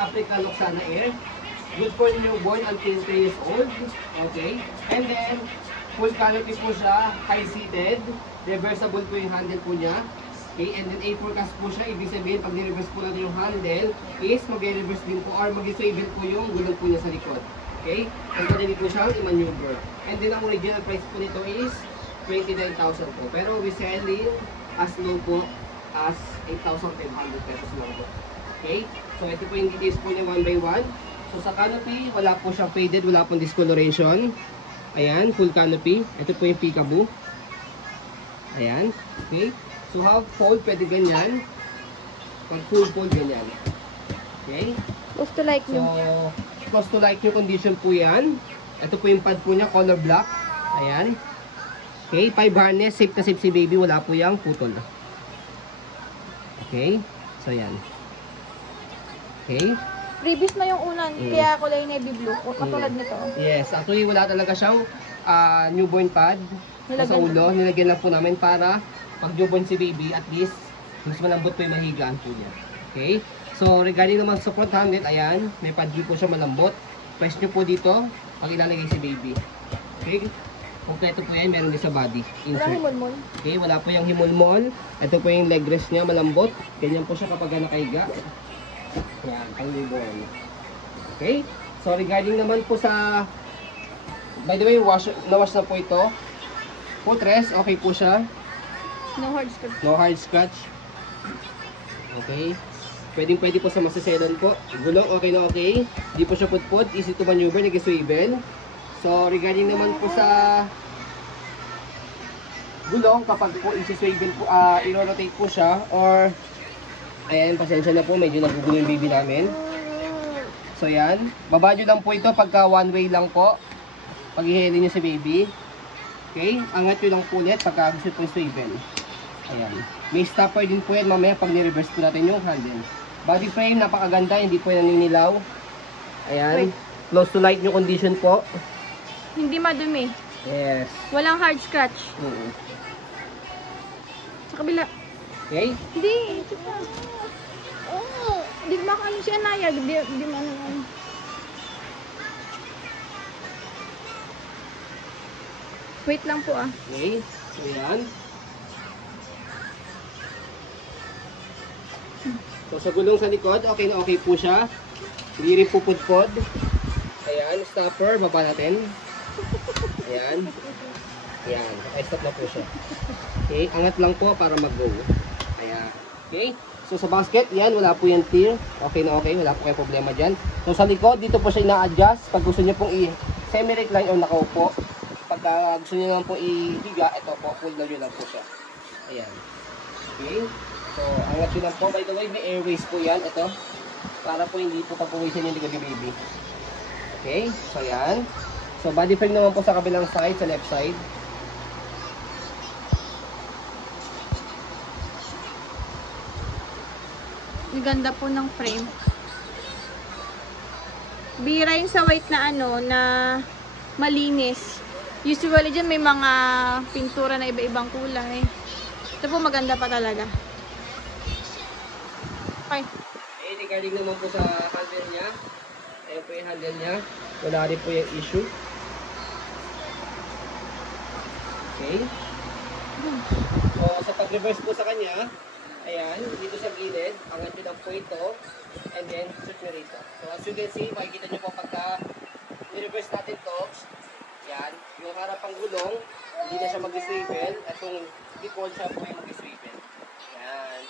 Africa Loxana Air. Good for newborn until 3 years old. Okay. And then, full canopy po siya, high-seated. Reversible po yung handle po niya. Okay, and then A4 cast po siya. Ibig sabihin, pag ni-reverse po natin yung handle, is mag-reverse din po or mag-swivel po yung gulong po niya sa likod. Okay, and madali po siyang i-maneuver. And then, ang original price po nito is 29,000 po. Pero we selling as low po as 8,500 pesos lang po. Okay, so ito po yung details po niya 1 by 1. So sa canopy, wala po siyang faded, wala pong discoloration. Ayan, full canopy. Ito po yung peekaboo. Ayan, okay. So half fold, pwede ganyan. Pag full fold, ganyan. Okay. Close to like So, close to like new condition po yan. Ito po yung pad po niya, color black. Ayan. Okay, 5 harness, safe na safe si baby, wala po yung putol. Okay, so yan. Okay. Previous na yung unan, kaya kulay navy blue. O katulad nito. Yes, actually wala talaga siyang newborn pad sa ulo. Nilagyan lang po namin para pag newborn si baby, at least mas malambot po yung mahigaan po niya. Okay? So, regarding naman sa front handle, ayan, may pad po siya malambot. Press nyo po dito, pag ilalagay si baby. Okay? Kompleto po yan, meron din sa body. Insert. Wala himulmol. Okay, wala po yung himulmol. Ito po yung leg rest niya, malambot. Ganyan po siya kapag nakahiga. Ayan, pang newborn. Okay? So, regarding naman po sa, by the way, na-wash na po ito. Footrest, okay po siya. No hard scratch. No hard scratch. Okay. Pwede po sa masaselan po. Gulong, okay na okay. Di po siya putput. Easy to maneuver, nag-swivel. So, regarding naman po sa gulong, kapag po isi-swivel po, i-rotate po siya, or, ayan, pasensya na po, medyo nagugulo yung baby namin. So, yan. Baba nyo lang po ito pagka one way lang po. Pag i-heli nyo si baby. Okay, angat nyo lang po ulit pagka gusto po yung swivel. Ayan. May stopper din po yan mamaya pag ni-reverse po natin yung handle. Body frame, napakaganda, hindi po yan naninilaw. Ayan. Close to light new condition po. Hindi madumi. Yes. Walang hard scratch. Sa kabila. Okay? Hindi. Hindi makaano si Anaya. Hindi ano. Wait lang po Okay. So, yan. So, sa gulong sa likod, okay na okay po siya. Hindi rin pupudpod. Ayan, stopper, baba natin. Ayan. Ayan, stop na po siya. Okay, angat lang po para mag-go. Ayan. Okay, so sa basket, yan, wala po yung tear. Okay na okay, wala po kayong problema dyan. So sa likod, dito po siya ina-adjust. Pag gusto nyo pong semi-recline o nakaupo. Pag gusto nyo lang pong ihiga, ito po, pull down nyo lang po siya. Ayan. Okay. So, angat yun lang po. By the way, may airways po yan. Ito. Para po hindi po papawisan yung likod ni baby. Okay. So, yan. So, body frame naman po sa kabilang side, sa left side. Ang ganda po ng frame. Bira yung sa white na ano, na malinis. Usually dyan may mga pintura na iba-ibang kulay. Ito po maganda pa talaga. Okay. Eh, regarding naman po sa handle niya. Ayan po yung handle niya. Wala rin po yung issue. Okay. So, sa pag-reverse po sa kanya, ayan, dito sa gilid, angat nyo lang po ito, and then shoot nyo rito. So, as you can see, makikita nyo po pagka ni-reverse natin to, yan, yung harapang gulong, hindi na siya mag-swivel, at yung likod siya po yung mag-swivel. Yan.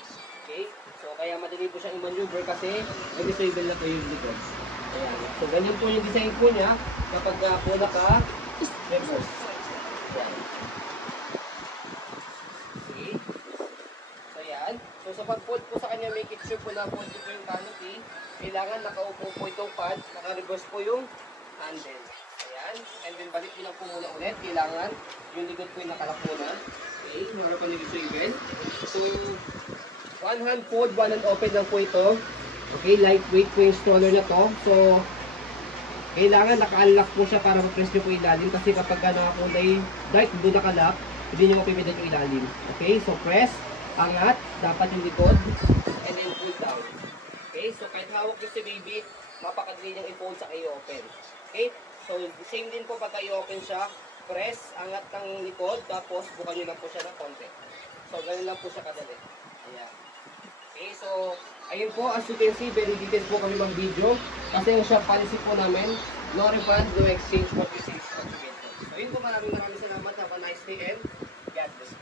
Okay? So, kaya madali po siyang i-maneuver kasi mag-swivel na po yung likod. Ayan. So, ganyan po yung design po niya kapag po naka-reverse. Yan. Okay? So, yan. So, sa pag-fold po sa kanya, make it sure po na fold po yung canopy. Kailangan nakaupo po itong pad, naka-reverse po yung handle. Ayan. And then, balik nyo lang po muna ulit. Kailangan yung likod po yung nakalak muna. Okay? Meron po nag-swivel. So, one hand fold, one hand open lang po ito. Okay? Lightweight po yung stroller na to. So, kailangan naka-unlock po siya para ma-press nyo po ilalim. Kasi kapag nakakulay dark, doon naka-lock, hindi nyo mapipitan yung ilalim. Okay? So, press, angat, dapat yung likod, and then pull down. Okay, so kahit hawak nyo si baby, mapakadali niyang i-fold sa i-open. Okay, so same din po pag i-open siya, press, angat ng likod, tapos bukan nyo lang po siya ng konti. So ganun lang po siya kadali. Ayan. Okay, so ayun po, as you can see, very details po kami mag-video. Kasi yung shop policy po namin, no refund, no exchange for this is. So yun po, maraming salamat. Have a nice day and God bless.